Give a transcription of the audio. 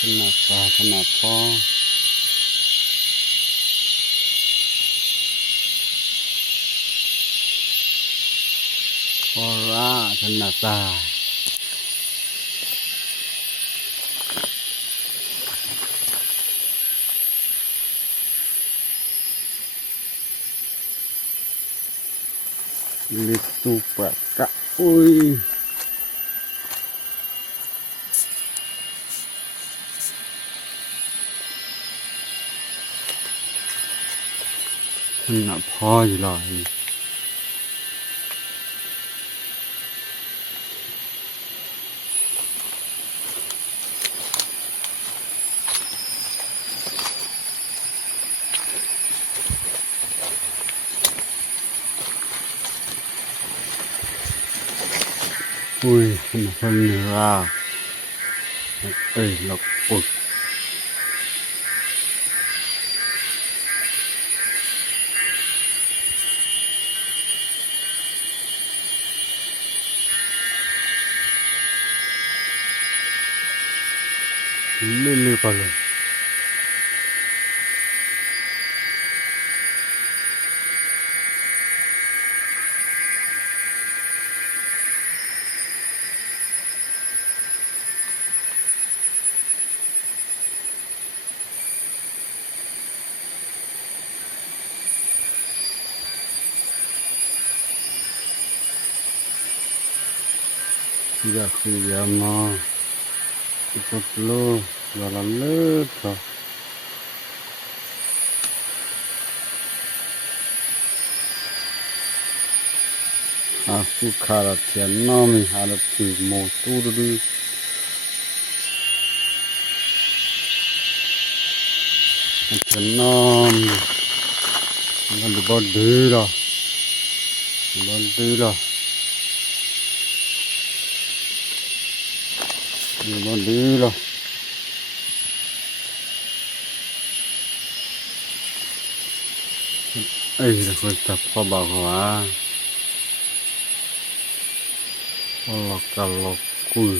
tenang po. Tenang po. Ora, tenang po. Litu pakak, ui. Tenang po je lah. Ui, kenapa merah? Loput. Lili pala. Ya mah ikut lu jalan letra. Aku karatian nami harap di motor di nam ngan di bandera dah tak apa bahawa Allah kalau kul